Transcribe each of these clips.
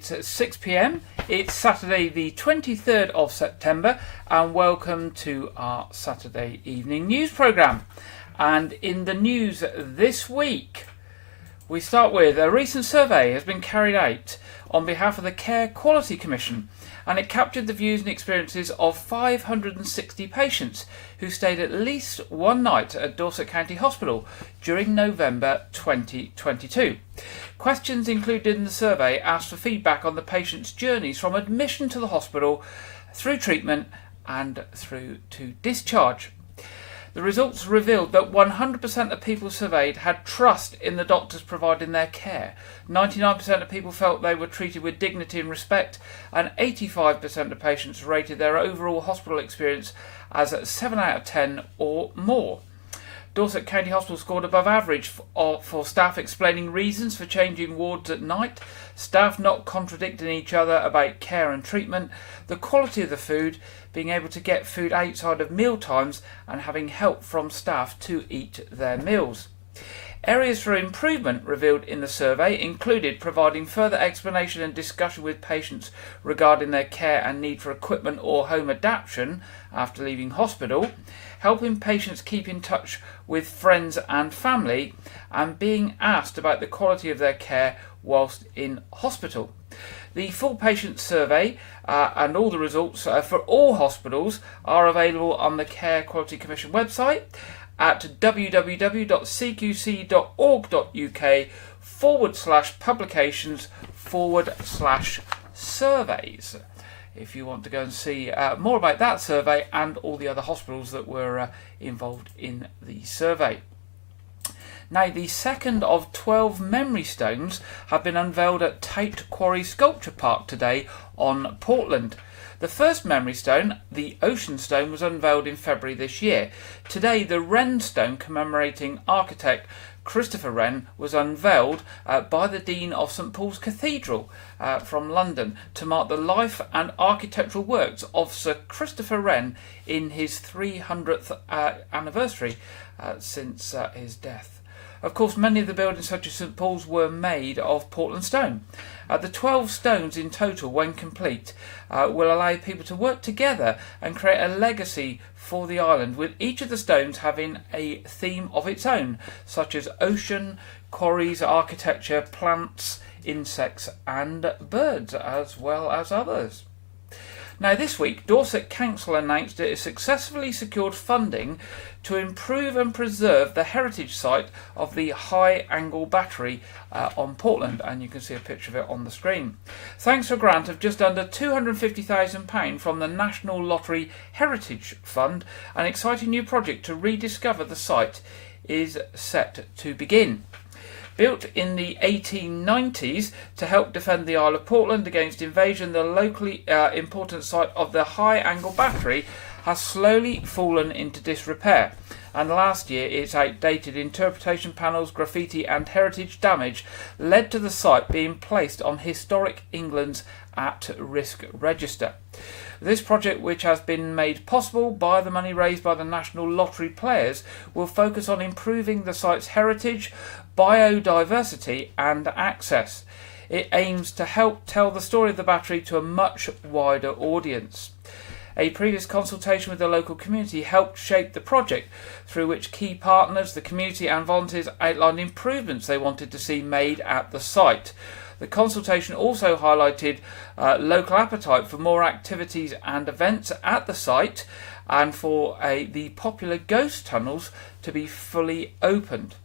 It's 6 p.m. It's Saturday the 23rd of September, and welcome to our Saturday evening news programme. And in the news this week, we start with a recent survey has been carried out on behalf of the Care Quality Commission, and it captured the views and experiences of 560 patients who stayed at least one night at Dorset County Hospital during November 2022. Questions included in the survey asked for feedback on the patients' journeys from admission to the hospital, through treatment and through to discharge. The results revealed that 100% of people surveyed had trust in the doctors providing their care. 99% of people felt they were treated with dignity and respect, and 85% of patients rated their overall hospital experience as 7 out of 10 or more. Dorset County Hospital scored above average for staff explaining reasons for changing wards at night, staff not contradicting each other about care and treatment, the quality of the food, being able to get food outside of meal times, and having help from staff to eat their meals. Areas for improvement revealed in the survey included providing further explanation and discussion with patients regarding their care and need for equipment or home adaptation after leaving hospital, helping patients keep in touch with friends and family, and being asked about the quality of their care whilst in hospital. The full patient survey and all the results for all hospitals are available on the Care Quality Commission website at www.cqc.org.uk/publications/surveys if you want to go and see more about that survey and all the other hospitals that were involved in the survey. Now, the second of 12 memory stones have been unveiled at Tate Quarry Sculpture Park today on Portland. The first memory stone, the Ocean Stone, was unveiled in February this year. Today, the Wren Stone, commemorating architect Christopher Wren, was unveiled by the Dean of St Paul's Cathedral from London to mark the life and architectural works of Sir Christopher Wren in his 300th anniversary since his death. Of course, many of the buildings, such as St Paul's, were made of Portland stone. The 12 stones in total, when complete, will allow people to work together and create a legacy for the island, with each of the stones having a theme of its own, such as ocean, quarries, architecture, plants, insects and birds, as well as others. Now, this week, Dorset Council announced it has successfully secured funding to improve and preserve the heritage site of the High Angle Battery on Portland, and you can see a picture of it on the screen. Thanks to a grant of just under £250,000 from the National Lottery Heritage Fund, an exciting new project to rediscover the site is set to begin. Built in the 1890s to help defend the Isle of Portland against invasion, the locally important site of the High Angle Battery has slowly fallen into disrepair, and last year its outdated interpretation panels, graffiti and heritage damage led to the site being placed on Historic England's at-risk register. This project, which has been made possible by the money raised by the National Lottery players, will focus on improving the site's heritage, biodiversity and access. It aims to help tell the story of the battery to a much wider audience. A previous consultation with the local community helped shape the project, through which key partners, the community and volunteers outlined improvements they wanted to see made at the site. The consultation also highlighted local appetite for more activities and events at the site, and for the popular ghost tunnels to be fully opened.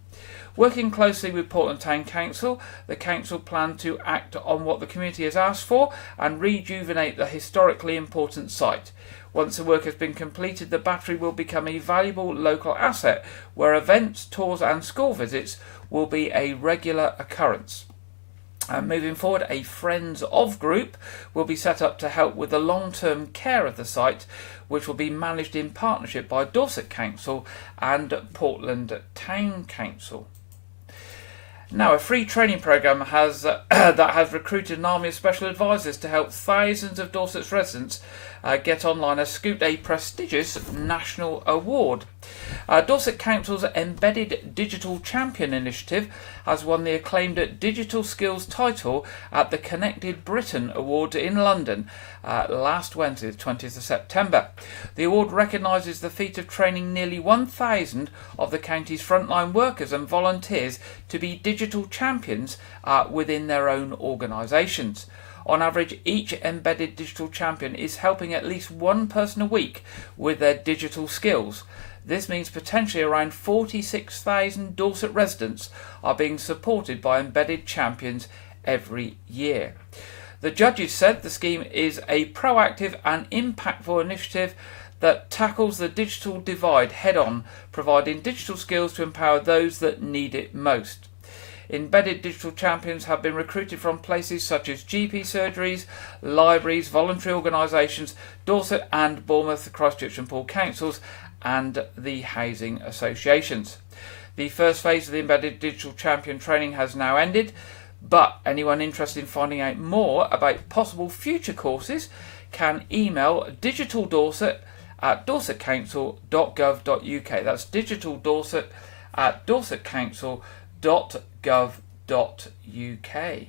Working closely with Portland Town Council, the council planned to act on what the community has asked for and rejuvenate the historically important site. Once the work has been completed, the battery will become a valuable local asset where events, tours and school visits will be a regular occurrence. Moving forward, a Friends of group will be set up to help with the long-term care of the site, which will be managed in partnership by Dorset Council and Portland Town Council. Now, a free training programme that has recruited an army of special advisors to help thousands of Dorset's residents get online has scooped a prestigious national award. Dorset Council's Embedded Digital Champion initiative has won the acclaimed Digital Skills title at the Connected Britain Awards in London last Wednesday, the 20th of September. The award recognises the feat of training nearly 1,000 of the county's frontline workers and volunteers to be digital champions within their own organisations. On average, each embedded digital champion is helping at least one person a week with their digital skills. This means potentially around 46,000 Dorset residents are being supported by embedded champions every year. The judges said the scheme is a proactive and impactful initiative that tackles the digital divide head-on, providing digital skills to empower those that need it most. Embedded digital champions have been recruited from places such as GP surgeries, libraries, voluntary organisations, Dorset and Bournemouth, Christchurch and Poole councils, and the housing associations. The first phase of the embedded digital champion training has now ended, but anyone interested in finding out more about possible future courses can email digitaldorset@dorsetcouncil.gov.uk. That's digitaldorset@dorsetcouncil.gov.uk.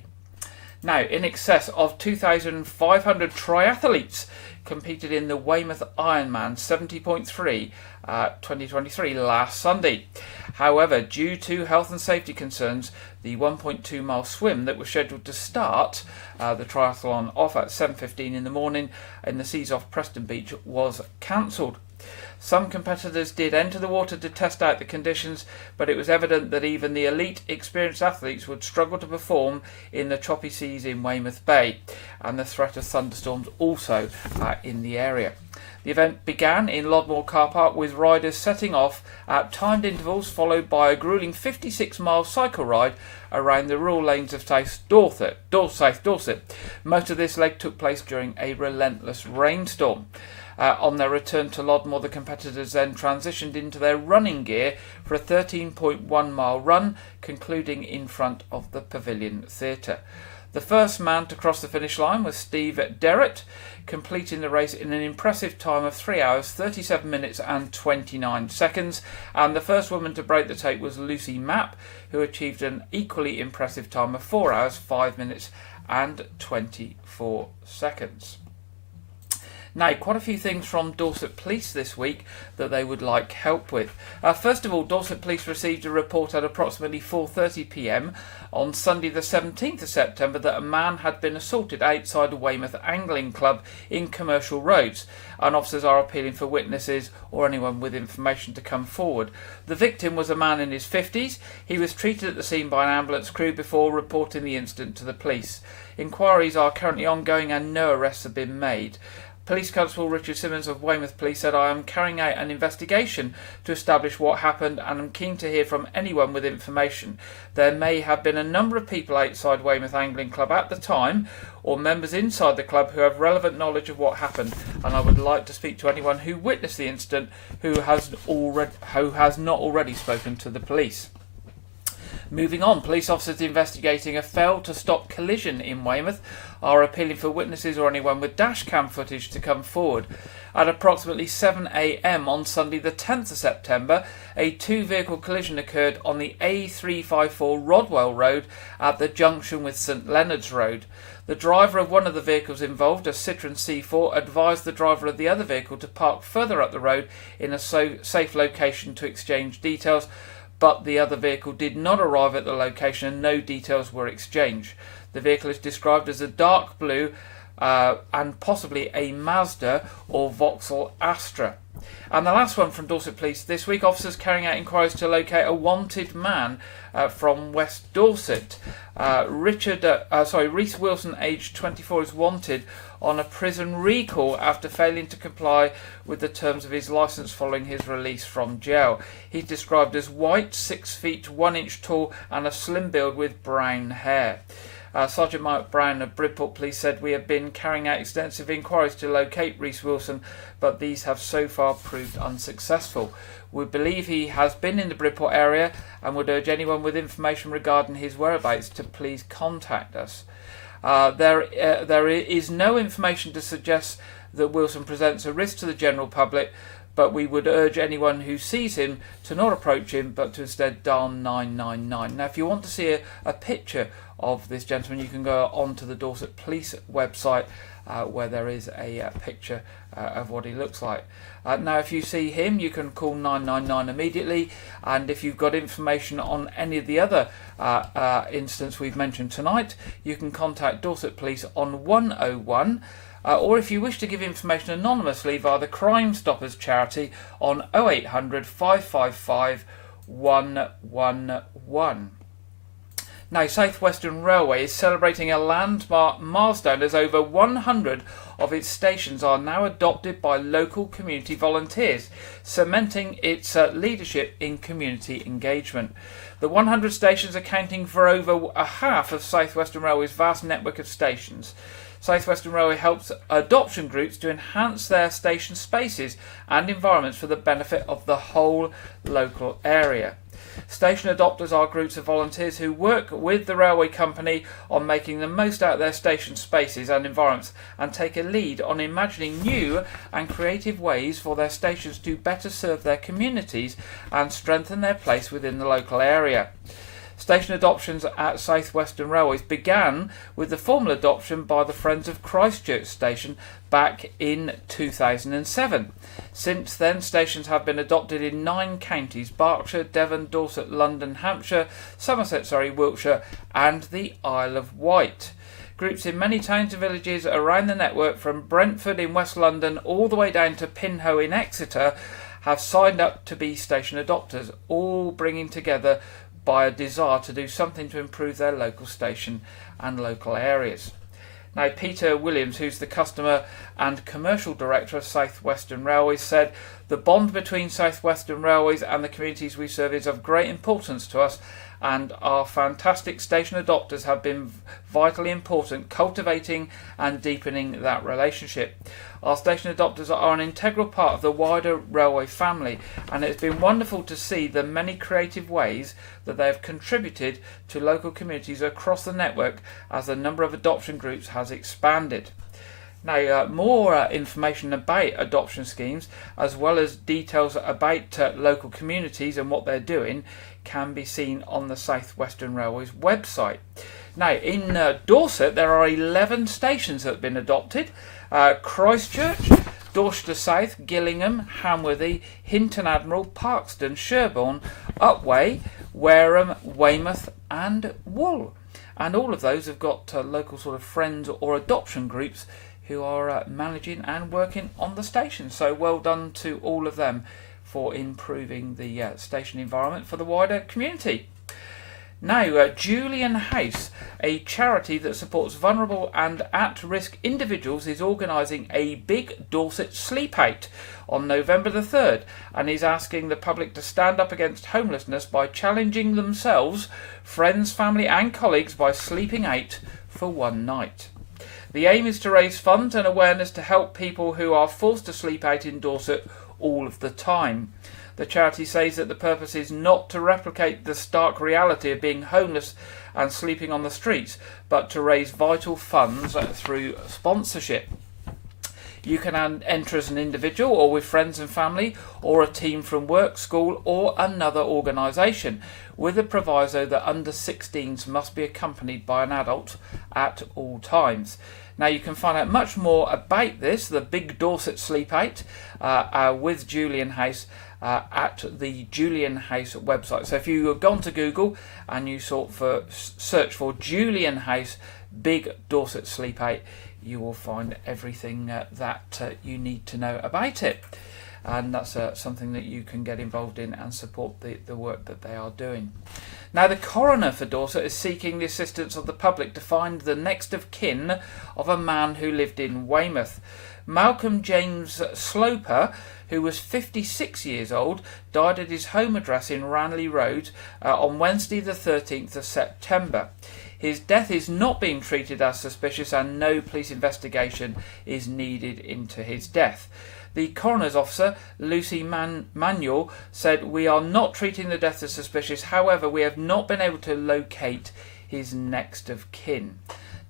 Now, in excess of 2,500 triathletes competed in the Weymouth Ironman 70.3 2023 last Sunday. However, due to health and safety concerns, the 1.2 mile swim that was scheduled to start the triathlon off at 7:15 in the morning in the seas off Preston Beach was cancelled. Some competitors did enter the water to test out the conditions, but it was evident that even the elite experienced athletes would struggle to perform in the choppy seas in Weymouth Bay, and the threat of thunderstorms also in the area. The event began in Lodmore car park with riders setting off at timed intervals, followed by a gruelling 56-mile cycle ride around the rural lanes of South Dorset. Most of this leg took place during a relentless rainstorm. On their return to Lodmore, the competitors then transitioned into their running gear for a 13.1 mile run, concluding in front of the Pavilion Theatre. The first man to cross the finish line was Steve Derrett, completing the race in an impressive time of 3 hours, 37 minutes and 29 seconds. And the first woman to break the tape was Lucy Mapp, who achieved an equally impressive time of 4 hours, 5 minutes and 24 seconds. Now, quite a few things from Dorset Police this week that they would like help with. First of all, Dorset Police received a report at approximately 4:30 p.m. on Sunday the 17th of September that a man had been assaulted outside a Weymouth Angling Club in Commercial Roads, and officers are appealing for witnesses or anyone with information to come forward. The victim was a man in his 50s. He was treated at the scene by an ambulance crew before reporting the incident to the police. Inquiries are currently ongoing and no arrests have been made. Police Constable Richard Simmons of Weymouth Police said, "I am carrying out an investigation to establish what happened and am keen to hear from anyone with information. There may have been a number of people outside Weymouth Angling Club at the time or members inside the club who have relevant knowledge of what happened, and I would like to speak to anyone who witnessed the incident who has not already spoken to the police." Moving on, police officers investigating a failed to stop collision in Weymouth are appealing for witnesses or anyone with dashcam footage to come forward. At approximately 7 a.m. on Sunday the 10th of September, a two-vehicle collision occurred on the A354 Rodwell Road at the junction with St Leonard's Road. The driver of one of the vehicles involved, a Citroen C4, advised the driver of the other vehicle to park further up the road in a safe location to exchange details, but the other vehicle did not arrive at the location and no details were exchanged. The vehicle is described as a dark blue and possibly a Mazda or Vauxhall Astra. And the last one from Dorset Police this week, officers carrying out inquiries to locate a wanted man from West Dorset. Reese Wilson, aged 24, is wanted on a prison recall after failing to comply with the terms of his licence following his release from jail. He's described as white, 6 feet 1 inch tall and a slim build with brown hair. Sergeant Mike Brown of Bridport Police said, "We have been carrying out extensive inquiries to locate Reese Wilson, but these have so far proved unsuccessful. We believe he has been in the Bridport area and would urge anyone with information regarding his whereabouts to please contact us." There is no information to suggest that Wilson presents a risk to the general public, but we would urge anyone who sees him to not approach him, but to instead dial 999. Now, if you want to see a picture of this gentleman, you can go onto the Dorset Police website, where there is a picture of what he looks like. Now, if you see him, you can call 999 immediately, and if you've got information on any of the other incidents we've mentioned tonight, you can contact Dorset Police on 101, or if you wish to give information anonymously via the Crime Stoppers charity on 0800 555 111. Now, South Western Railway is celebrating a landmark milestone as over 100 of its stations are now adopted by local community volunteers, cementing its leadership in community engagement. The 100 stations accounting for over a half of South Western Railway's vast network of stations. South Western Railway helps adoption groups to enhance their station spaces and environments for the benefit of the whole local area. Station adopters are groups of volunteers who work with the railway company on making the most out of their station spaces and environments, and take a lead on imagining new and creative ways for their stations to better serve their communities and strengthen their place within the local area. Station adoptions at South Western Railways began with the formal adoption by the Friends of Christchurch Station back in 2007. Since then, stations have been adopted in 9 counties: Berkshire, Devon, Dorset, London, Hampshire, Somerset, Wiltshire and the Isle of Wight. Groups in many towns and villages around the network, from Brentford in West London all the way down to Pinhoe in Exeter, have signed up to be station adopters, all bringing together by a desire to do something to improve their local station and local areas. Now, Peter Williams, who's the Customer and Commercial Director of South Western Railways, said, "The bond between South Western Railways and the communities we serve is of great importance to us, and our fantastic station adopters have been vitally important, cultivating and deepening that relationship. Our station adopters are an integral part of the wider railway family, and it's been wonderful to see the many creative ways that they have contributed to local communities across the network as the number of adoption groups has expanded." Now, more information about adoption schemes, as well as details about local communities and what they're doing, can be seen on the South Western Railways website. Now, in Dorset, there are 11 stations that have been adopted. Christchurch, Dorchester South, Gillingham, Hamworthy, Hinton Admiral, Parkston, Sherborne, Upwey, Wareham, Weymouth and Wool. And all of those have got local sort of friends or adoption groups who are managing and working on the station. So well done to all of them for improving the station environment for the wider community. Now, Julian House, a charity that supports vulnerable and at-risk individuals, is organising a big Dorset sleep out on November the 3rd, and is asking the public to stand up against homelessness by challenging themselves, friends, family and colleagues by sleeping out for one night. The aim is to raise funds and awareness to help people who are forced to sleep out in Dorset all of the time. The charity says that the purpose is not to replicate the stark reality of being homeless and sleeping on the streets, but to raise vital funds through sponsorship. You can enter as an individual or with friends and family, or a team from work, school or another organisation, with a proviso that under 16s must be accompanied by an adult at all times. Now, you can find out much more about this, the Big Dorset Sleep Out, with Julian House, at the Julian House website. So if you have gone to Google and you search for Julian House Big Dorset Sleep Out, you will find everything that you need to know about it. And that's something that you can get involved in and support the work that they are doing. Now, the coroner for Dorset is seeking the assistance of the public to find the next of kin of a man who lived in Weymouth. Malcolm James Sloper, who was 56 years old, died at his home address in Ranelagh Road on Wednesday the 13th of September. His death is not being treated as suspicious, and no police investigation is needed into his death. The coroner's officer, Lucy Manuel, said, "We are not treating the death as suspicious. However, we have not been able to locate his next of kin."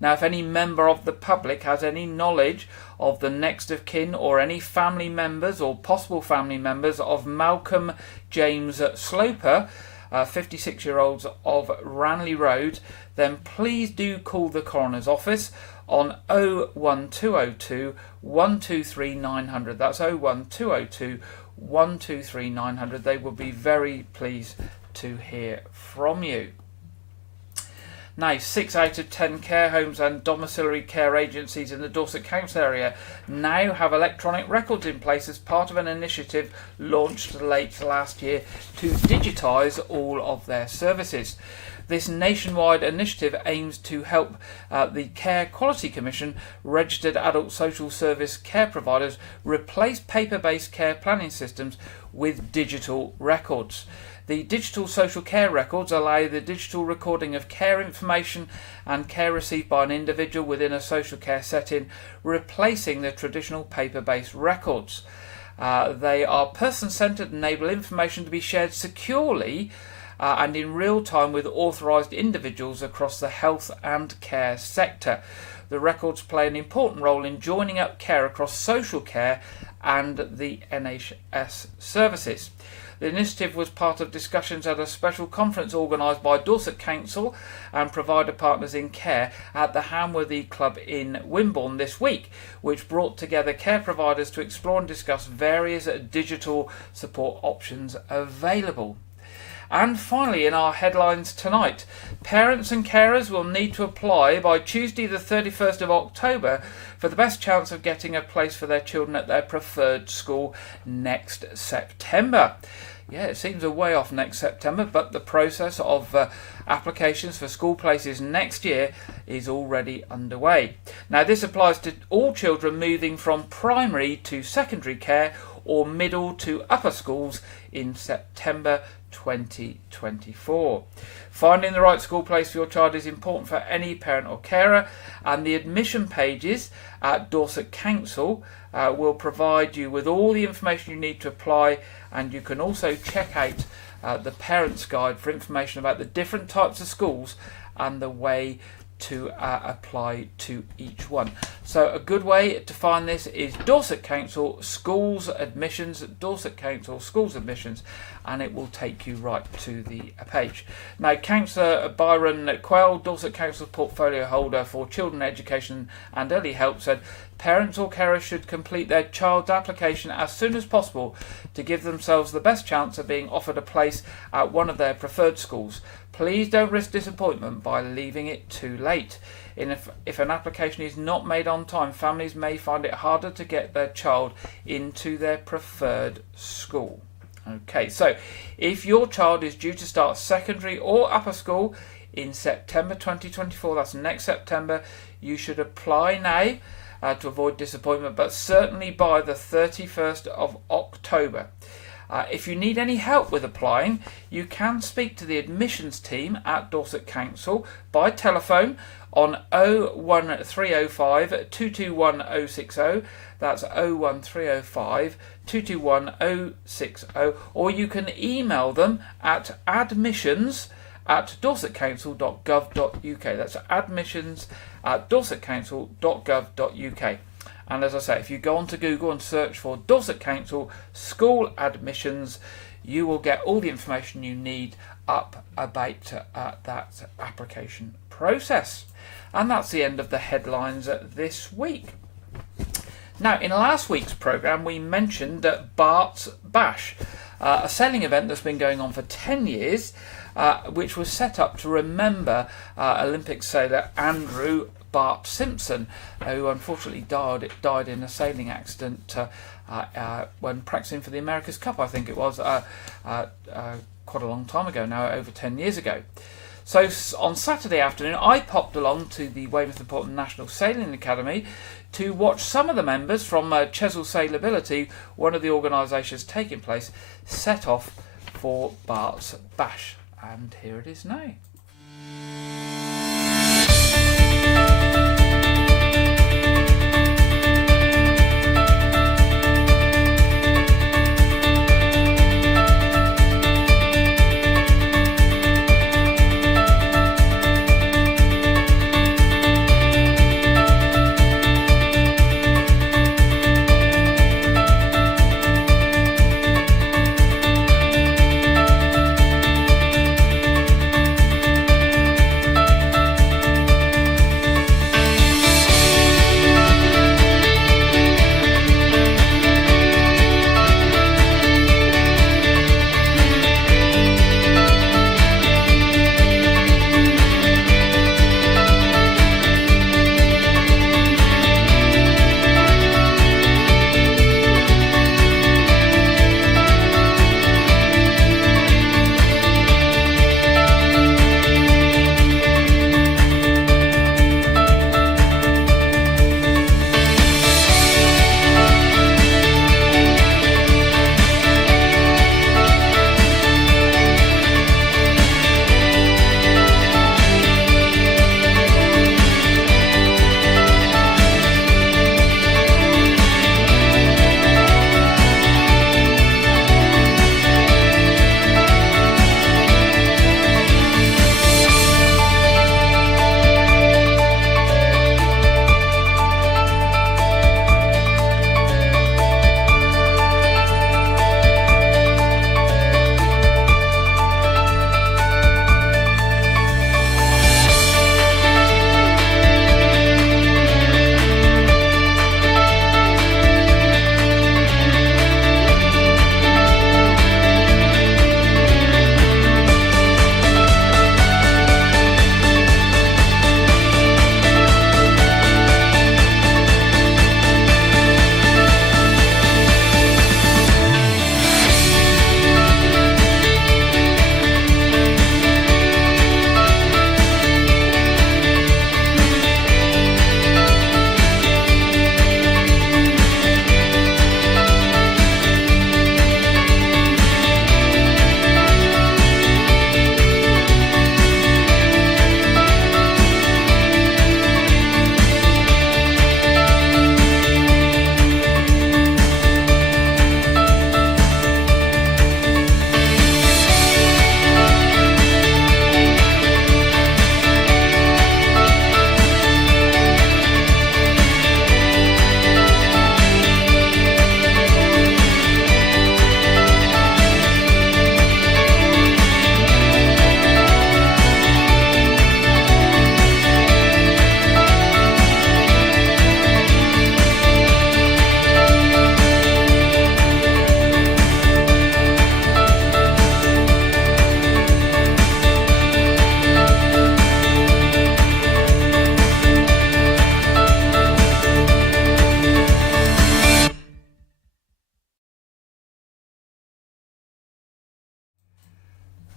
Now, if any member of the public has any knowledge of the next of kin or any family members or possible family members of Malcolm James Sloper, 56-year-olds of Ranley Road, then please do call the coroner's office on 01202 123 900. That's 01202 123 900. They will be very pleased to hear from you. Now, 6 out of 10 care homes and domiciliary care agencies in the Dorset Council area now have electronic records in place as part of an initiative launched late last year to digitise all of their services. This nationwide initiative aims to help the Care Quality Commission registered adult social service care providers replace paper-based care planning systems with digital records. The digital social care records allow the digital recording of care information and care received by an individual within a social care setting, replacing the traditional paper-based records. They are person-centred and enable information to be shared securely and in real time with authorised individuals across the health and care sector. The records play an important role in joining up care across social care and the NHS services. The initiative was part of discussions at a special conference organised by Dorset Council and provider partners in care at the Hamworthy Club in Wimborne this week, which brought together care providers to explore and discuss various digital support options available. And finally, in our headlines tonight, parents and carers will need to apply by Tuesday the 31st of October for the best chance of getting a place for their children at their preferred school next September. Yeah, it seems a way off next September, but the process of applications for school places next year is already underway. Now, this applies to all children moving from primary to secondary care or middle to upper schools in September 2024. Finding the right school place for your child is important for any parent or carer, and the admission pages at Dorset Council will provide you with all the information you need to apply, and you can also check out the Parents Guide for information about the different types of schools and the way to apply to each one. So a good way to find this is Dorset Council Schools Admissions, Dorset Council Schools Admissions, and it will take you right to the page. Now, Councillor Byron Quell, Dorset Council portfolio holder for children education and early help, said parents or carers should complete their child's application as soon as possible to give themselves the best chance of being offered a place at one of their preferred schools. Please don't risk disappointment by leaving it too late. If an application is not made on time, families may find it harder to get their child into their preferred school. Okay, so if your child is due to start secondary or upper school in September 2024, that's next September, you should apply now to avoid disappointment, but certainly by the 31st of October. If you need any help with applying, you can speak to the admissions team at Dorset Council by telephone on 01305 221 060. That's 01305 221 060. Or you can email them at admissions@dorsetcouncil.gov.uk. That's admissions@dorsetcouncil.gov.uk. And as I say, if you go onto Google and search for Dorset Council School Admissions, you will get all the information you need up about that application process. And that's the end of the headlines this week. Now, in last week's programme, we mentioned Bart's Bash, a sailing event that's been going on for 10 years, which was set up to remember Olympic sailor Andrew Bart Simpson, who unfortunately died in a sailing accident when practicing for the America's Cup, I think it was, quite a long time ago now, over 10 years ago. So on Saturday afternoon, I popped along to the Weymouth and Portland National Sailing Academy to watch some of the members from Chesil Sailability, one of the organisations taking place, set off for Bart's Bash. And here it is now.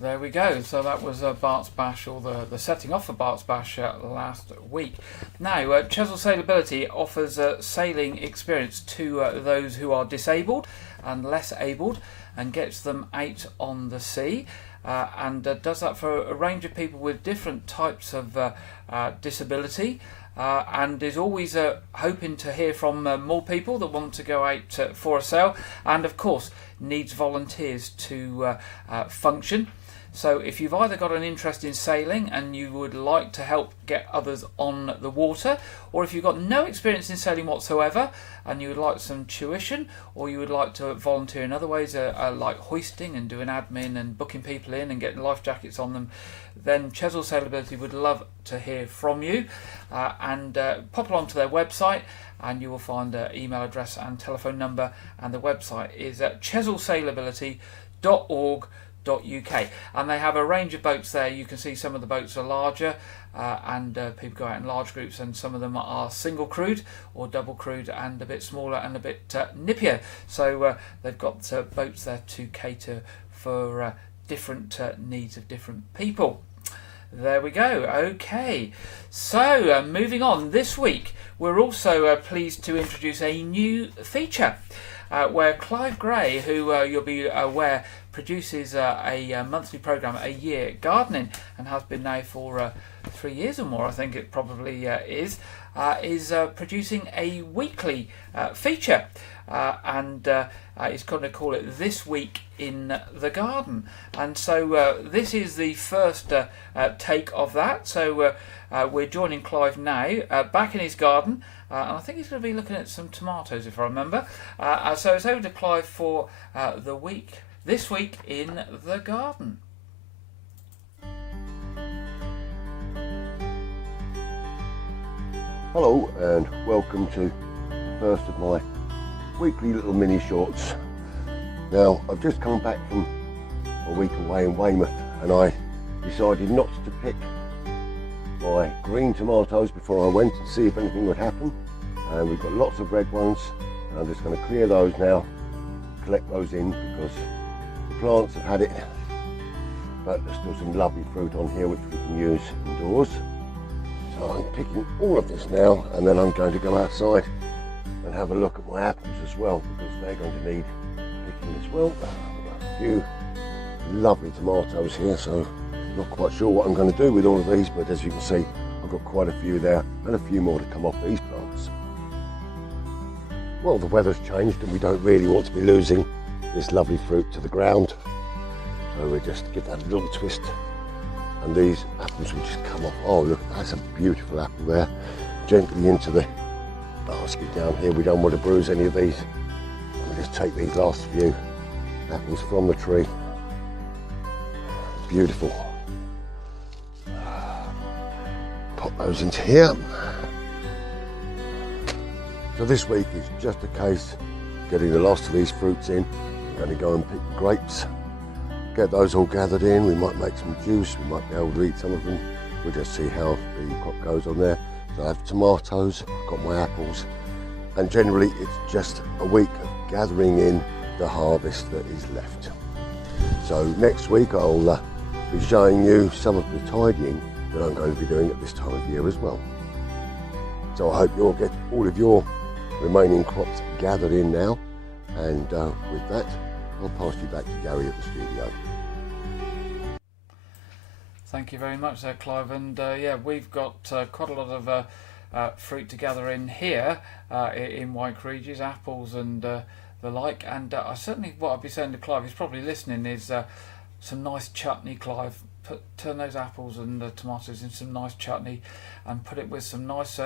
There we go. So that was Bart's Bash, or the setting off for Bart's Bash last week. Now, Chesil Sailability offers sailing experience to those who are disabled and less abled, and gets them out on the sea, and does that for a range of people with different types of disability. And is always hoping to hear from more people that want to go out for a sail, and of course needs volunteers to function. So if you've either got an interest in sailing and you would like to help get others on the water, or if you've got no experience in sailing whatsoever and you would like some tuition, or you would like to volunteer in other ways like hoisting and doing admin and booking people in and getting life jackets on them, then Chesil Sailability would love to hear from you. And pop along to their website and you will find their email address and telephone number, and the website is at chesilsailability.org.uk, and they have a range of boats there. You can see some of the boats are larger and people go out in large groups, and some of them are single crewed or double crewed and a bit smaller and a bit nippier. So they've got boats there to cater for different needs of different people. There we go. Okay, so moving on, this week we're also pleased to introduce a new feature where Clive Gray, who you'll be aware produces a monthly programme a year, Gardening, and has been now for 3 years or more, I think it probably is producing a weekly feature, and he's going to call it This Week in the Garden. And so this is the first take of that. So we're joining Clive now back in his garden, and I think he's going to be looking at some tomatoes, if I remember. So it's over to Clive for This Week in the Garden. Hello and welcome to the first of my weekly little mini shorts. Now, I've just come back from a week away in Weymouth, and I decided not to pick my green tomatoes before I went and see if anything would happen. And we've got lots of red ones, and I'm just going to clear those now, collect those in, because the plants have had it, but there's still some lovely fruit on here which we can use indoors. So I'm picking all of this now, and then I'm going to go outside and have a look at my apples as well, because they're going to need picking as well. I've got a few lovely tomatoes here, so I'm not quite sure what I'm going to do with all of these, but as you can see, I've got quite a few there and a few more to come off these plants. Well, the weather's changed and we don't really want to be losing this lovely fruit to the ground, so we just give that a little twist, and these apples will just come off. Oh look, that's a beautiful apple there, gently into the basket down here. We don't want to bruise any of these. We'll just take these last few apples from the tree. Beautiful. Pop those into here. So this week is just a case of getting the last of these fruits in. I'm going to go and pick grapes, get those all gathered in. We might make some juice, we might be able to eat some of them. We'll just see how the crop goes on there. So I have tomatoes, I've got my apples, and generally it's just a week of gathering in the harvest that is left. So next week I'll be showing you some of the tidying that I'm going to be doing at this time of year as well. So I hope you'll get all of your remaining crops gathered in now, and with that I'll pass you back to Gary at the studio. Thank you very much there, Clive, and yeah, we've got quite a lot of fruit to gather in here in White Regis, apples and the like, and I certainly, what I'd be saying to Clive, he's probably listening, is some nice chutney, Clive. Turn those apples and the tomatoes into some nice chutney and put it with some nice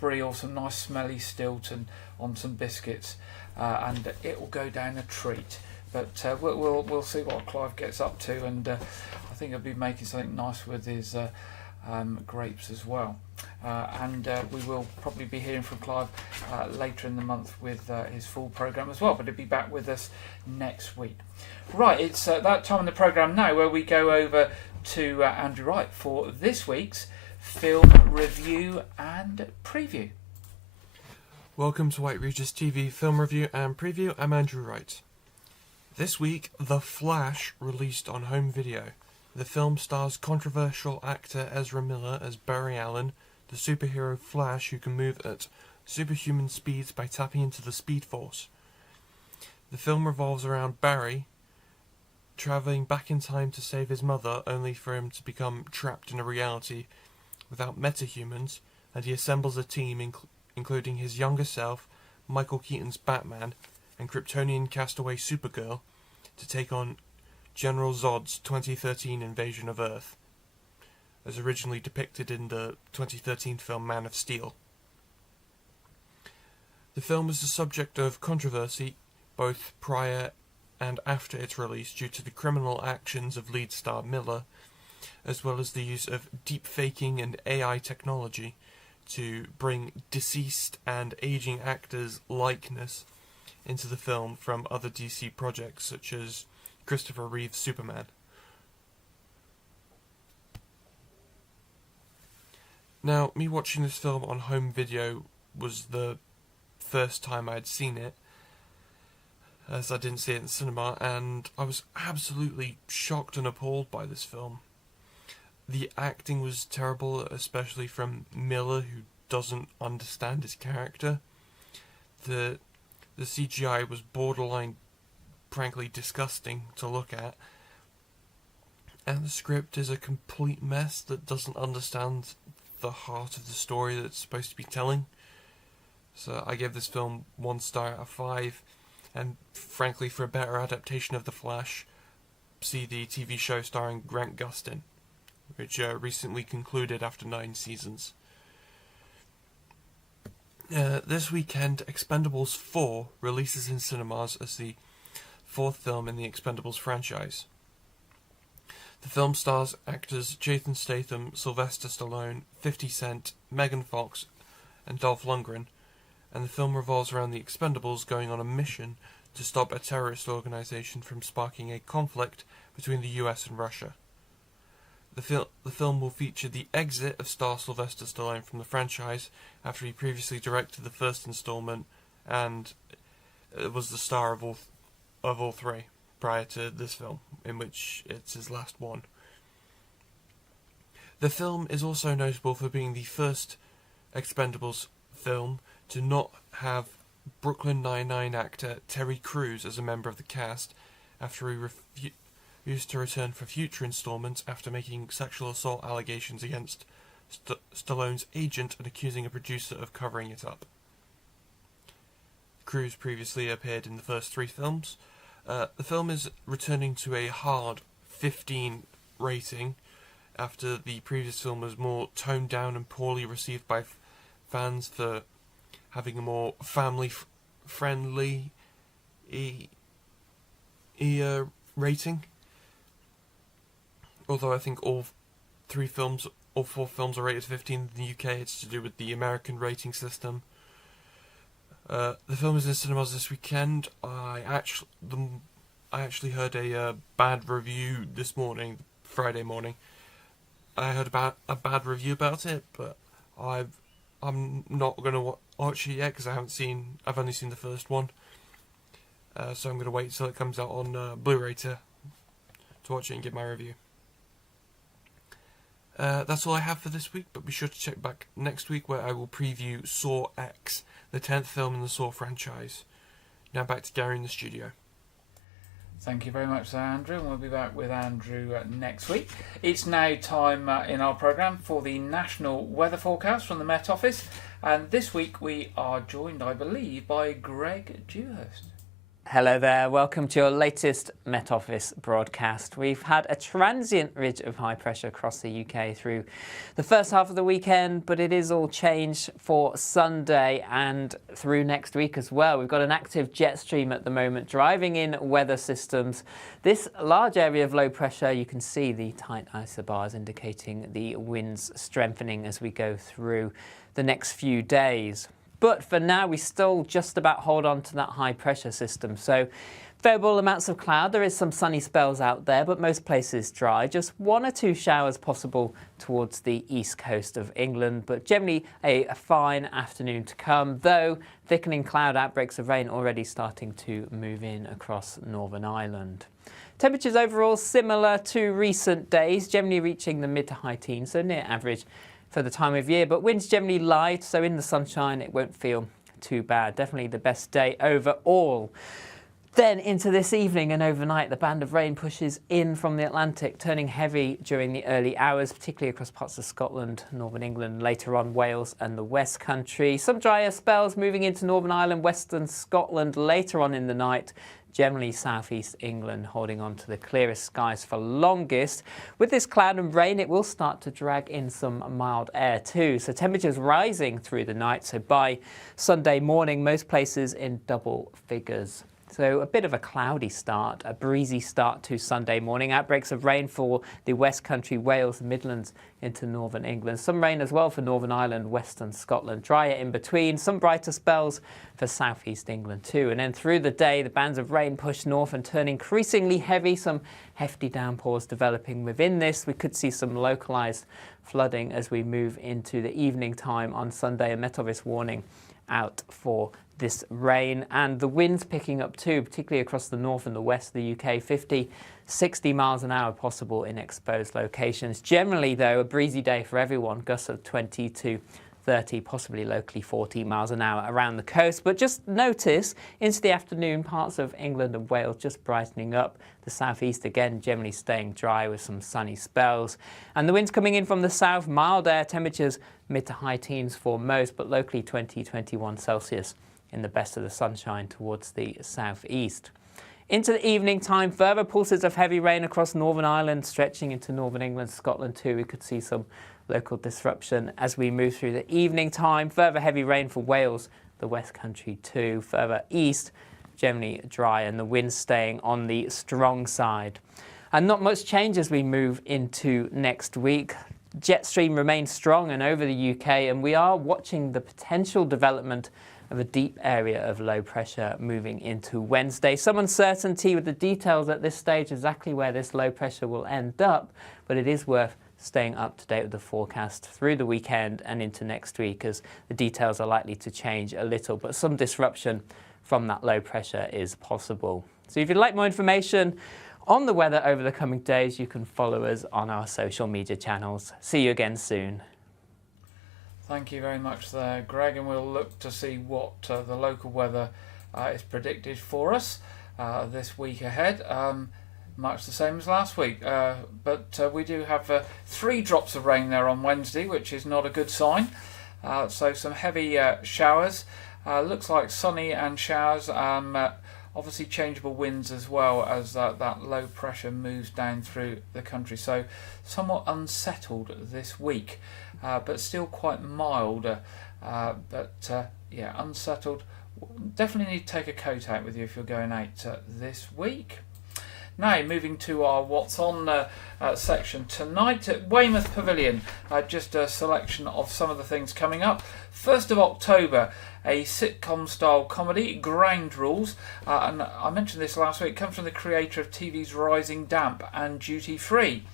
brie or some nice smelly Stilton on some biscuits, and it will go down a treat. But we'll see what Clive gets up to, and I think he'll be making something nice with his grapes as well. And we will probably be hearing from Clive later in the month with his full programme as well, but he'll be back with us next week. Right, it's that time in the programme now where we go over to Andrew Wright for this week's film review and preview. Welcome to White Regis TV Film Review and Preview. I'm Andrew Wright. This week, The Flash released on home video. The film stars controversial actor Ezra Miller as Barry Allen, the superhero Flash who can move at superhuman speeds by tapping into the Speed Force. The film revolves around Barry travelling back in time to save his mother, only for him to become trapped in a reality without metahumans, and he assembles a team including his younger self, Michael Keaton's Batman, and Kryptonian castaway Supergirl to take on General Zod's 2013 invasion of Earth, as originally depicted in the 2013 film Man of Steel. The film was the subject of controversy both prior and after its release due to the criminal actions of lead star Miller, as well as the use of deep faking and AI technology to bring deceased and aging actors' likeness into the film from other DC projects such as Christopher Reeve's Superman. Now, me watching this film on home video was the first time I'd seen it, as I didn't see it in cinema, and I was absolutely shocked and appalled by this film. The acting was terrible, especially from Miller, who doesn't understand his character. The CGI was borderline, frankly, disgusting to look at. And the script is a complete mess that doesn't understand the heart of the story that it's supposed to be telling. So I gave this film 1 star out of 5. And frankly, for a better adaptation of The Flash, see the TV show starring Grant Gustin, which recently concluded after 9 seasons. This weekend, Expendables 4 releases in cinemas as the 4th film in the Expendables franchise. The film stars actors Jason Statham, Sylvester Stallone, 50 Cent, Megan Fox, and Dolph Lundgren, and the film revolves around the Expendables going on a mission to stop a terrorist organization from sparking a conflict between the US and Russia. The film will feature the exit of star Sylvester Stallone from the franchise after he previously directed the first installment and was the star of all 3 prior to this film, in which it's his last one. The film is also notable for being the first Expendables film to not have Brooklyn Nine-Nine actor Terry Crews as a member of the cast after he refused to return for future installments after making sexual assault allegations against Stallone's agent and accusing a producer of covering it up. Crews previously appeared in the first 3 films. The film is returning to a hard 15 rating after the previous film was more toned down and poorly received by fans for having a more family-friendly rating. Although I think all 4 films are rated 15 in the UK, it's to do with the American rating system. The film is in cinemas this weekend. I actually heard a bad review this morning, Friday morning. I heard about a bad review about it, but I'm not going to watch it yet because I've only seen the first one. So I'm going to wait till it comes out on Blu-ray to watch it and give my review. That's all I have for this week, but be sure to check back next week where I will preview Saw X, the 10th film in the Saw franchise. Now back to Gary in the studio. Thank you very much, Sir Andrew, and we'll be back with Andrew next week. It's now time in our programme for the national weather forecast from the Met Office, and this week we are joined, I believe, by Greg Dewhurst. Hello there, welcome to your latest Met Office broadcast. We've had a transient ridge of high pressure across the UK through the first half of the weekend, but it is all changed for Sunday and through next week as well. We've got an active jet stream at the moment driving in weather systems. This large area of low pressure, you can see the tight isobars indicating the winds strengthening as we go through the next few days. But for now, we still just about hold on to that high pressure system. So Variable amounts of cloud. There is some sunny spells out there, but most places dry. Just 1 or 2 showers possible towards the east coast of England, but generally a fine afternoon to come, though thickening cloud outbreaks of rain already starting to move in across Northern Ireland. Temperatures overall similar to recent days, generally reaching the mid to high teens, so near average for the time of year, but winds generally light, so in the sunshine it won't feel too bad. Definitely the best day overall. Then into this evening and overnight, the band of rain pushes in from the Atlantic, turning heavy during the early hours, particularly across parts of Scotland, Northern England, later on Wales and the West Country. Some drier spells moving into Northern Ireland, Western Scotland later on in the night. Generally southeast England holding on to the clearest skies for longest. With this cloud and rain, it will start to drag in some mild air too. So temperatures rising through the night. So by Sunday morning, most places in double figures. So a bit of a cloudy start, a breezy start to Sunday morning. Outbreaks of rain for the West Country, Wales, Midlands into Northern England. Some rain as well for Northern Ireland, Western Scotland. Drier in between. Some brighter spells for southeast England too. And then through the day, the bands of rain push north and turn increasingly heavy. Some hefty downpours developing within this. We could see some localised flooding as we move into the evening time on Sunday. A Met Office warning out for this rain, and the winds picking up too, particularly across the north and the west of the UK. 50, 60 miles an hour possible in exposed locations. Generally though, a breezy day for everyone, gusts of 20 to 30, possibly locally 40 miles an hour around the coast. But just notice into the afternoon, parts of England and Wales just brightening up. The southeast again generally staying dry with some sunny spells. And the winds coming in from the south, mild air, temperatures mid to high teens for most, but locally 20, 21 Celsius in the best of the sunshine towards the southeast. Into the evening time, further pulses of heavy rain across Northern Ireland, stretching into Northern England, Scotland too. We could see some local disruption as we move through the evening time. Further heavy rain for Wales, the West Country too. Further east, generally dry and the wind staying on the strong side. And not much change as we move into next week. Jet stream remains strong and over the UK, and we are watching the potential development of a deep area of low pressure moving into Wednesday. Some uncertainty with the details at this stage, exactly where this low pressure will end up, but it is worth staying up to date with the forecast through the weekend and into next week, as the details are likely to change a little, but some disruption from that low pressure is possible. So if you'd like more information on the weather over the coming days, you can follow us on our social media channels. See you again soon. Thank you very much there, Greg, and we'll look to see what the local weather is predicted for us this week ahead. Much the same as last week, but we do have 3 drops of rain there on Wednesday, which is not a good sign. So some heavy showers. Looks like sunny and showers. Obviously changeable winds as well as that low pressure moves down through the country. So somewhat unsettled this week. But still quite mild, yeah, unsettled. Definitely need to take a coat out with you if you're going out this week. Now, moving to our What's On section tonight at Weymouth Pavilion. Just a selection of some of the things coming up. 1st of October, a sitcom-style comedy, Ground Rules. And I mentioned this last week. It comes from the creator of TV's Rising Damp and Duty Free.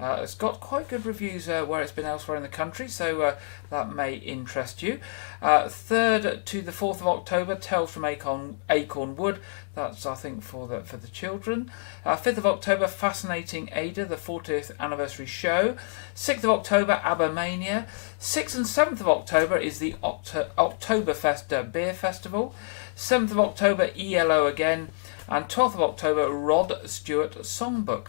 It's got quite good reviews where it's been elsewhere in the country, so that may interest you. 3rd to the 4th of October, Tales from Acorn Wood. That's, I think, for the children. 5th of October, Fascinating Ada, the 40th anniversary show. 6th of October, ABBA-mania. 6th and 7th of October is the Oktoberfest Beer Festival. 7th of October, ELO again. And 12th of October, Rod Stewart Songbook.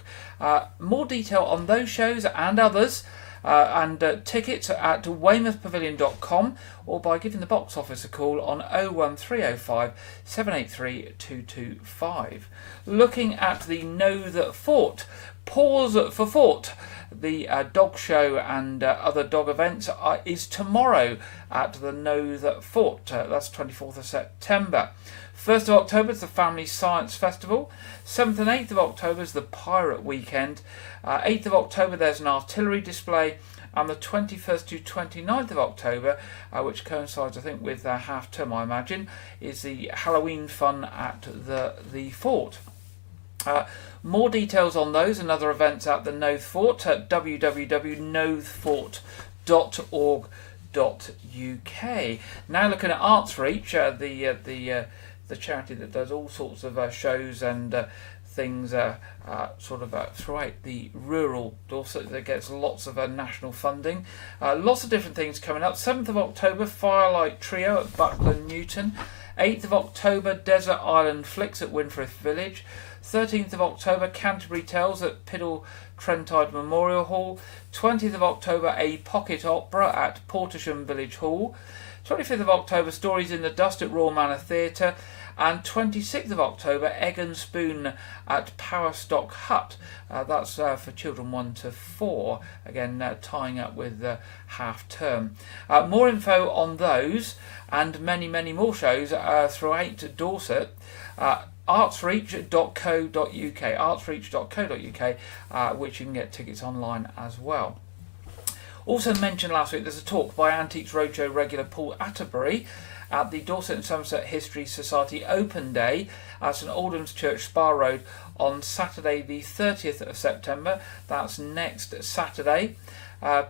More detail on those shows and others and tickets at weymouthpavilion.com or by giving the box office a call on 01305 783 225. Looking at the Know That Fort, Pause for Fort. The dog show and other dog events is tomorrow at the Know That Fort. That's 24th of September. 1st of October is the Family Science Festival. 7th and 8th of October is the Pirate Weekend. 8th of October there's an artillery display. and the 21st to 29th of October, which coincides, I think, with half term, I imagine, is the Halloween fun at the fort. More details on those and other events at the Knowth Fort at www.knowthfort.org.uk. Now looking at Arts Reach, the charity that does all sorts of shows and things throughout the rural Dorset, that gets lots of national funding. Lots of different things coming up. 7th of October, Firelight Trio at Buckland Newton. 8th of October, Desert Island Flicks at Winfrith Village. 13th of October, Canterbury Tales at Piddle Trentide Memorial Hall. 20th of October, a pocket opera at Portisham Village Hall. 25th of October, Stories in the Dust at Royal Manor Theatre. And 26th of October, Egg and Spoon at Powerstock Hut. That's for children 1 to 4, again tying up with half term. More info on those and many, many more shows throughout Dorset. artsreach.co.uk, artsreach.co.uk, which you can get tickets online as well. Also mentioned last week, there's a talk by Antiques Roadshow regular Paul Atterbury at the Dorset and Somerset History Society Open Day at St Aldham's Church, Spa Road, on Saturday the 30th of September. That's next Saturday.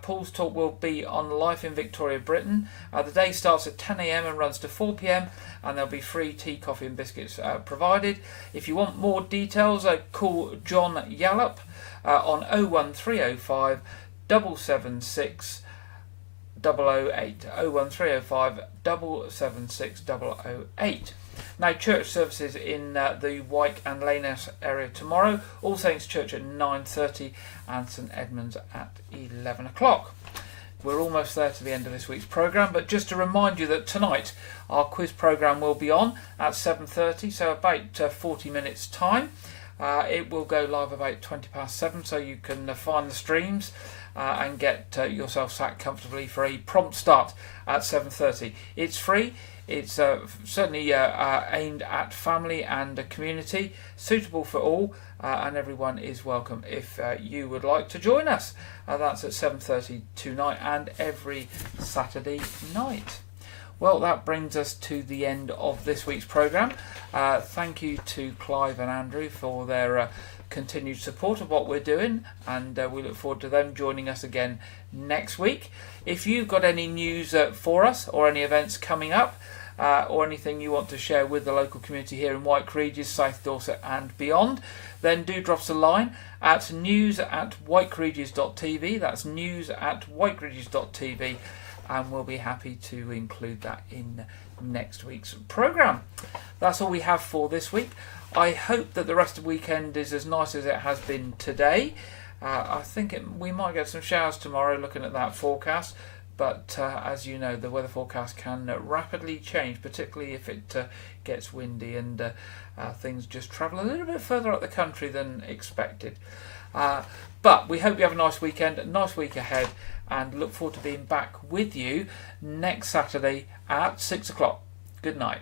Paul's talk will be on life in Victoria, Britain. The day starts at 10 a.m. and runs to 4 p.m. and there'll be free tea, coffee and biscuits provided. If you want more details, call John Yallop on 01305 776 008, 01305 776 008. Now, church services in the Wyke and Laneham area tomorrow. All Saints Church at 9:30 and St Edmunds at 11 o'clock. We're almost there to the end of this week's programme, but just to remind you that tonight our quiz programme will be on at 7:30, so about 40 minutes time. It will go live about 7:20, so you can find the streams and get yourself sat comfortably for a prompt start at 7:30. It's free. It's certainly aimed at family and community, suitable for all, and everyone is welcome if you would like to join us. That's at 7:30 tonight and every Saturday night. Well, that brings us to the end of this week's programme. Thank you to Clive and Andrew for their continued support of what we're doing, and we look forward to them joining us again next week. If you've got any news for us or any events coming up, or anything you want to share with the local community here in Wyke Regis, South Dorset and beyond, then do drop us a line at news@wykeregis.tv. That's news@wykeregis.tv, and we'll be happy to include that in next week's programme. That's all we have for this week. I hope that the rest of the weekend is as nice as it has been today. I think we might get some showers tomorrow, looking at that forecast. But as you know, the weather forecast can rapidly change, particularly if it gets windy and things just travel a little bit further up the country than expected. But we hope you have a nice weekend, a nice week ahead, and look forward to being back with you next Saturday at 6 o'clock. Good night.